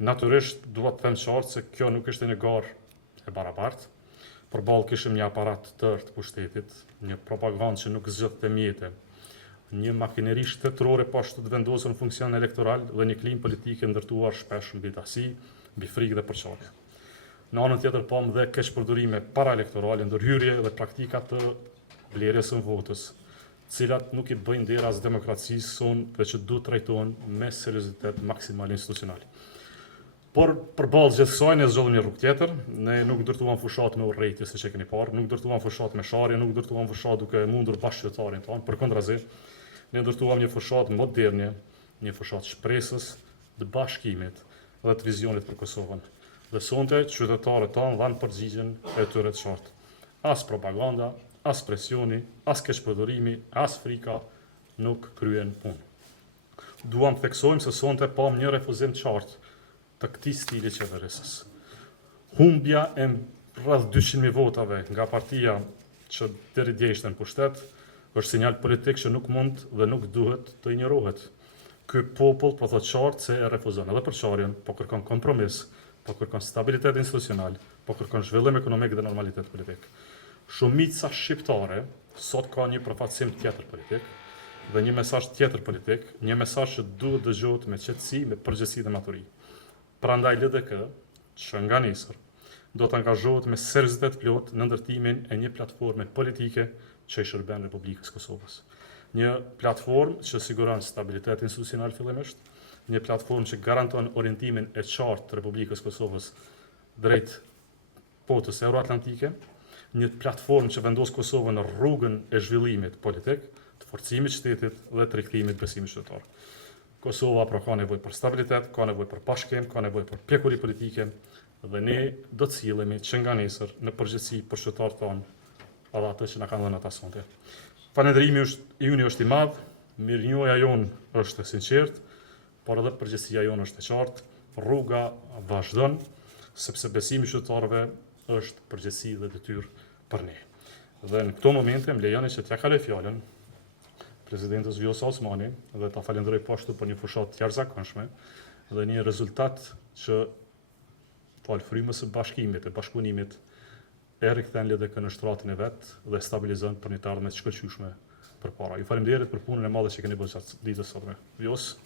Natyrisht duhet të them qartë se kjo nuk është një garë e barabartë. Përballë kishim një aparat të tërë të pushtetit, një propagandë që nuk zgjodhte mjete, një makineri shtetërore pashtu të vendosur në funksion elektoral dhe një klimë politike ndërtuar shpesh mbi dasi, mbi frikë dhe përçarje. Në anën tjetër pam dhe keqpërdorime paraelektorale, ndërhyrje dhe praktika të blerjes së votës, cilat nuk i bëjnë der as demokracisë sonë dhe që duhet trajtohen me seriozitet maksimal institucional. Por përballë gjithë kësaj ne zgjodhëm një rrugë tjetër, ne nuk ndërtuam fushat me urrëtie siç e keni parë, nuk ndërtuam fushat me sharje, nuk ndërtuam fushat duke mundur bashkëqytetarin tonë, përkundrazi, ne ndërtuam një fushat moderne, një fushat shpresës, të bashkimit dhe të vizionit për Kosovën. Dhe sonte qytetarët tanë dhanë përgjigjen e tyre të qartë. As propaganda, as presioni, as keqpërdorimi, as frika nuk kryen punë. Duam të theksojmë se sonte pam një refuzim të qartë të këtij stili qeverisës. Humbja e rreth 200.000 votave nga partia që deri dje ishte në pushtet është sinjal politik që nuk mund dhe nuk duhet të injorohet. Ky popull po thotë qartë se e refuzon edhe përçarjen, po kërkon kompromis, po kërkon stabilitet institucional, po kërkon zhvillim ekonomik dhe normalitet politik. Shumica shqiptare sot ka një përfaqësim tjetër politik dhe një mesazh tjetër politik, një mesazh që duhet dëgjohet me qetësi, me përgjegjësi dhe maturi. Prandaj LDK, që nga nesër, do të angazhohet me seriozitet plot në ndërtimin e një platforme politike që i shërben Republikës Kosovës. Një platformë që siguron stabilitet institucional fillimisht, një platformë që garanton orientimin e qartë të Republikës Kosovës drejt botës euroatlantike, një platformë që vendos Kosovën në rrugën e zhvillimit politik, të forcimit shtetit dhe të rikthimit besimit qytetar. Kosova pra ka nevojë për stabilitet, ka nevojë për bashkim, ka nevojë për pjekuri politike dhe ne do të sillemi që nga nesër në përgjithësi për qytetarët tonë edhe ato që na kanë dhënë ata sonte. Falënderimi juni është i madh, mirënjohja jonë është e sinqertë, por edhe përgjegjësia jonë është e qartë, rruga vazhdon sepse besimi i qytetarëve është përgjegjësi dhe detyrë për ne. Dhe në këto momente më lejoni që t'ja kaloj fjalën Presidentës Vjosa Osmani dhe ta falenderoj poashtu për një fushat të jashtëzakonshme dhe një rezultat që falë frymës së bashkimit e bashkëpunimit e rikthen LDK në shtratën e vet dhe stabilizon për një të ardhme të shkëlqyeshme përpara. Ju faleminderit për punën e madhe që keni bërë gjatë ditës sotme. Vjos